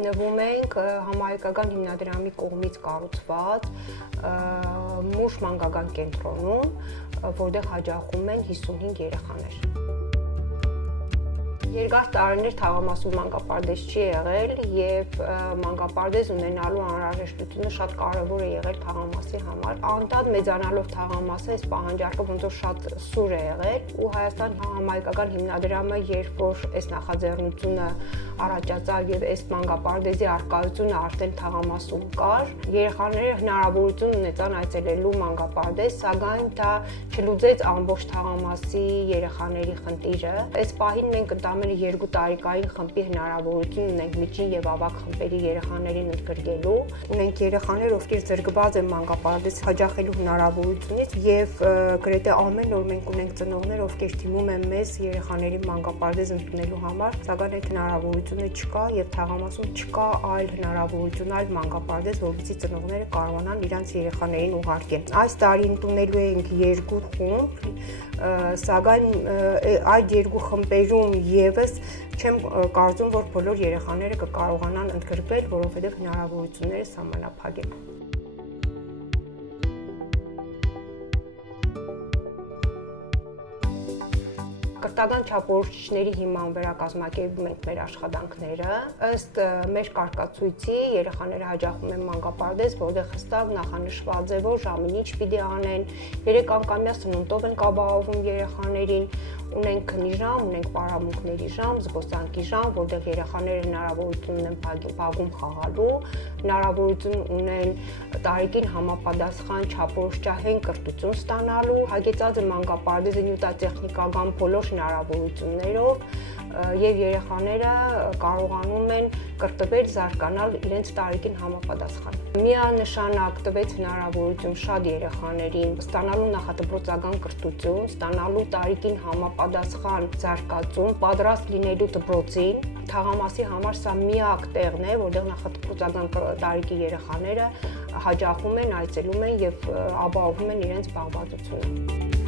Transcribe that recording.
Գտնվում ենք համահայկական հիմնադրամի կողմից կառուցված մուժ մանկական կենտրոնում, որտեղ հաճախում են 55 երեխաներ։ Երկար տարիներ թաղամասում մանկապարտեզ չի եղել եւ մանկապարտեզ ունենալու անհրաժեշտությունը շատ կարեւոր է եղել թաղամասի համար։ Անդադ մեծանալով թաղամասը, այս պահանջարկը ոնց որ շատ սուր է եղել ու Հայաստան համահայկական հիմնադրամը, երբ որ այս նախաձեռնությունը առաջացավ եւ այս մանկապարտեզի արկայությունը արդեն թաղամասում կար, երեխաները հնարավորություն ունեցան այցելելու մանկապարտեզ, սակայն դա չլուծեց ամբողջ թաղամասի երեխաների խնդիրը։ Այս պահին մենք ընդամենը 2 տարեկային խմբի հնարավորություն ունենք միջին եւ ավագ խմբերի երեխաներին ընդգրկելու։ Ունենք երեխաներ, ովքեր զրկված են մանկապարտեզ հաճախելու հնարավորությունից եւ գրեթե ամեն օր մենք ունենք ծնողներ, ովքեր դիմում են մեզ երեխաների մանկապարտեզ ընդունելու համար, սակայն այդ հնարավորությունը չկա եւ թաղամասում չկա այլ հնարավորություն, այլ մանկապարտեզ, որովհետեւ ծնողները կարողանան իրենց երեխաներին ուղարկել։ Այս տարի ընդունելու ենք 2 խումբ, սակայն այդ 2 խմբերում եւս չեմ կարծում, որ բոլոր երեխաները կկարողանան ընդգրկվել, որովհետեւ հնարավորությունները սահմանափակ են։ Կրթական չափորոշիչների հիման վրա կազմակերպում ենք մեր աշխատանքները։ Ըստ մեր կարգացույցի երեխաները հաճախում են մանկապարտեզ, որտեղ հստակ նախանշված է, որ ժամին ինչ պիտի անեն, 3 անգամյա սնունդով են ապահովում երեխաներին, ունենք քնի ժամ, ունենք պարամունքների ժամ, զբոսանքի ժամ, որտեղ երեխաները հնարավորություն ունեն բակում խաղալու, հնարավորություն ունեն տարիքին համապատասխան չափորոշիչահեն կրթություն ստանալու, հագեցած է մանկապարտեզը նյութատեխնիկական բոլոր հնարավորություններով եւ երեխաները կարողանում են կրթվել, զարգանալ իրենց տարիքին համապատասխան։ Միանշանակ տվեց հնարավորություն շատ երեխաներին ստանալու նախադպրոցական կրթություն, ստանալու տարիքին համապատասխան զարգացում, պատրաստ լինելու դպրոցին։ Թաղամասի համար սա միակ տեղն է, որտեղ նախադպրոցական տարիքի երեխաները հաճախում են, այցելում են եւ ապահովում են իրենց զբաղվածությունը։